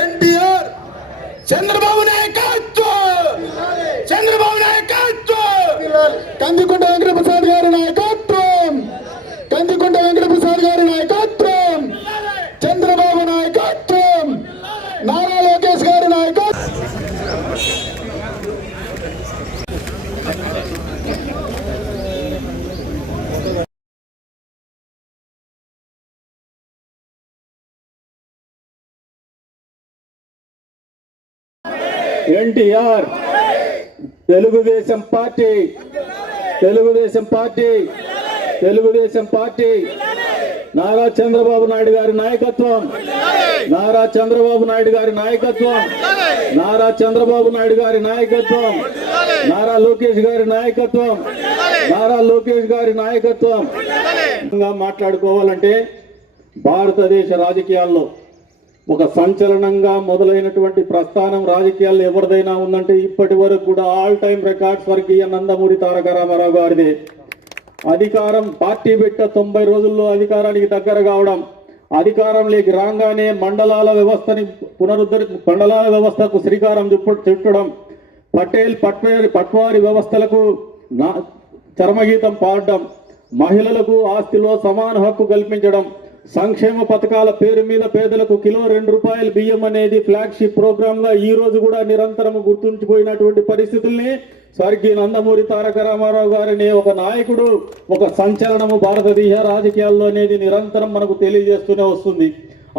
ఎన్టీఆర్ చంద్రబాబు నాయకత్వం, చంద్రబాబు నాయకత్వం, కందికుంట వెంకటప్రసాద్ గారి నాయకత్వం, కందికుంట వెంకటప్రసాద్ గారి నాయకత్వం, చంద్రబాబు నాయకత్వం, నారా లోకేష్ గారి నాయకత్వం. NTR Telugu Desam party, Telugu Desam party, Telugu Desam party, Nara Chandrababu Naidu గారి నాయకత్వం, నారా చంద్రబాబు నాయుడు గారి నాయకత్వం, నారా చంద్రబాబు నాయుడు గారి నాయకత్వం, నారా లోకేష్ గారి నాయకత్వం, నారా లోకేష్ గారి నాయకత్వం. మాట్లాడుకోవాలంటే భారతదేశ రాజకీయాల్లో ఒక సంచలనంగా మొదలైనటువంటి ప్రస్థానం రాజకీయాల్లో ఎవరిదైనా ఉందంటే ఇప్పటి వరకు కూడా ఆల్ టైమ్ రికార్డ్ స్వర్గీయ నందమూరి తారక రామారావు గారిది. అధికారం పార్టీ పెట్ట 90 రోజుల్లో అధికారానికి దగ్గర కావడం, అధికారంలోకి రాగానే మండలాల వ్యవస్థని మండలాల వ్యవస్థకు శ్రీకారం చుట్టడం, పట్వారి వ్యవస్థలకు చరమగీతం పాడడం, మహిళలకు ఆస్తిలో సమాన హక్కు కల్పించడం, సంక్షేమ పథకాల పేరు మీద పేదలకు కిలో ₹2 బియ్యం అనేది ఫ్లాగ్షిప్ ప్రోగ్రామ్ గా ఈ రోజు కూడా నిరంతరం గుర్తుండిపోయినటువంటి పరిస్థితుల్ని స్వర్గీయ నందమూరి తారక రామారావు గారిని ఒక నాయకుడు, ఒక సంచలనము భారతదేశ రాజకీయాల్లో అనేది నిరంతరం మనకు తెలియజేస్తూనే వస్తుంది.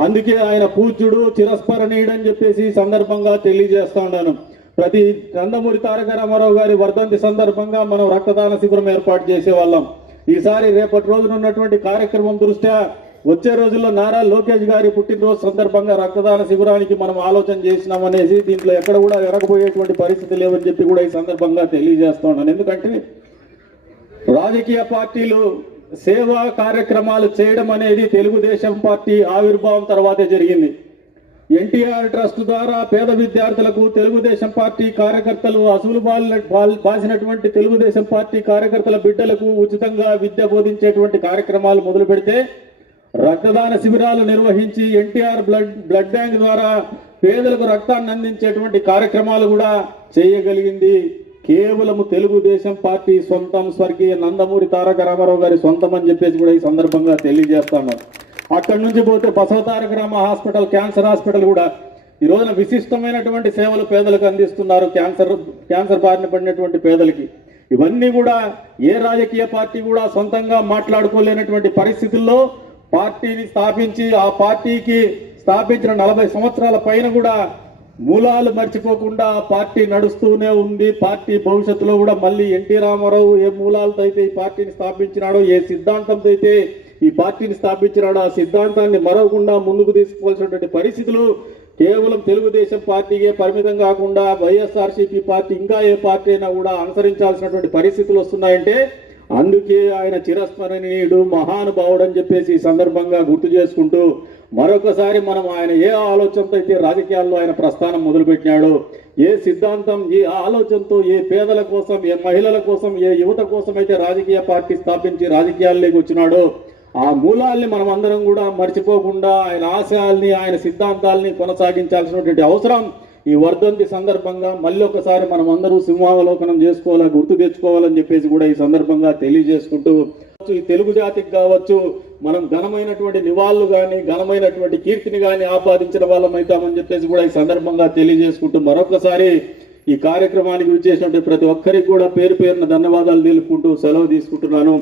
అందుకే ఆయన పూజ్యుడు, చిరస్మరణీయుడు అని చెప్పేసి సందర్భంగా తెలియజేస్తా ఉన్నాను. ప్రతి నందమూరి తారక రామారావు గారి వర్ధంతి సందర్భంగా మనం రక్తదాన శిబిరం ఏర్పాటు చేసేవాళ్ళం. ఈసారి రేపటి రోజున ఉన్నటువంటి కార్యక్రమం దృష్ట్యా వచ్చే రోజుల్లో నారా లోకేష్ గారి పుట్టినరోజు సందర్భంగా రక్తదాన శిబిరానికి మనం ఆలోచన చేసినామనేసి దీంట్లో ఎక్కడ కూడా ఎరగబోయేటువంటి పరిస్థితి లేవని చెప్పి కూడా ఈ సందర్భంగా తెలియజేస్తా ఉన్నాను. ఎందుకంటే రాజకీయ పార్టీలు సేవా కార్యక్రమాలు చేయడం అనేది తెలుగుదేశం పార్టీ ఆవిర్భావం తర్వాతే జరిగింది. ఎన్టీఆర్ ట్రస్ట్ ద్వారా పేద విద్యార్థులకు తెలుగుదేశం పార్టీ కార్యకర్తలు అసలు బాసినటువంటి తెలుగుదేశం పార్టీ కార్యకర్తల బిడ్డలకు ఉచితంగా విద్య బోధించేటువంటి కార్యక్రమాలు మొదలు పెడితే, రక్తదాన శిబిరాలు నిర్వహించి ఎన్టీఆర్ బ్లడ్ బ్యాంక్ ద్వారా పేదలకు రక్తాన్ని అందించేటువంటి కార్యక్రమాలు కూడా చేయగలిగింది కేవలము తెలుగుదేశం పార్టీ సొంతం, స్వర్గీయ నందమూరి తారక రామారావు గారి సొంతం అని చెప్పేసి కూడా ఈ సందర్భంగా తెలియజేస్తాను. అక్కడి నుంచి పోతే Basava Taraka Rama hospital, cancer hospital కూడా ఈ రోజున విశిష్టమైనటువంటి సేవలు పేదలకు అందిస్తున్నారు. క్యాన్సర్ బారిన పడినటువంటి పేదలకి ఇవన్నీ కూడా ఏ రాజకీయ పార్టీ కూడా సొంతంగా మాట్లాడుకోలేనటువంటి పరిస్థితుల్లో పార్టీని స్థాపించి, ఆ పార్టీకి స్థాపించిన 40 సంవత్సరాల పైన కూడా మూలాలు మర్చిపోకుండా పార్టీ నడుస్తూనే ఉంది. పార్టీ భవిష్యత్తులో కూడా మళ్ళీ ఎన్టీ రామారావు ఏ మూలాలతో అయితే ఈ పార్టీని స్థాపించినాడో, ఏ సిద్ధాంతంతో అయితే ఈ పార్టీని స్థాపించినాడో ఆ సిద్ధాంతాన్ని మరవకుండా ముందుకు తీసుకోవాల్సినటువంటి పరిస్థితులు కేవలం తెలుగుదేశం పార్టీకే పరిమితం కాకుండా వైఎస్ఆర్సీపీ పార్టీ ఇంకా ఏ పార్టీ అయినా కూడా అనుసరించాల్సినటువంటి పరిస్థితులు వస్తున్నాయంటే అందుకే ఆయన చిరస్మరణీయుడు, మహానుభావుడు అని చెప్పేసి ఈ సందర్భంగా గుర్తు చేసుకుంటూ మరొకసారి మనం ఆయన ఏ ఆలోచనతో అయితే రాజకీయాల్లో ఆయన ప్రస్థానం మొదలుపెట్టినాడో, ఏ సిద్ధాంతం, ఏ ఆలోచనతో ఏ పేదల కోసం, ఏ మహిళల కోసం, ఏ యువత కోసం అయితే రాజకీయ పార్టీ స్థాపించి రాజకీయాల్లోకి వచ్చినాడో ఆ మూలాల్ని మనం అందరం కూడా మర్చిపోకుండా ఆయన ఆశయాల్ని, ఆయన సిద్ధాంతాల్ని కొనసాగించాల్సినటువంటి అవసరం ఈ వర్ధంతి సందర్భంగా మళ్ళీ ఒకసారి మనం అందరూ సింహావలోకనం చేసుకోవాలా, గుర్తు తెచ్చుకోవాలని చెప్పేసి కూడా ఈ సందర్భంగా తెలియజేసుకుంటూ, ఈ తెలుగు జాతికి కావచ్చు మనం ఘనమైనటువంటి నివాళులు కానీ, ఘనమైనటువంటి కీర్తిని కానీ ఆపాదించిన వాళ్ళం అవుతామని చెప్పేసి కూడా ఈ సందర్భంగా తెలియజేసుకుంటూ మరొకసారి ఈ కార్యక్రమానికి విచ్చేసినటువంటి ప్రతి ఒక్కరికి కూడా పేరు పేరున ధన్యవాదాలు తెలుపుకుంటూ సెలవు తీసుకుంటున్నాను.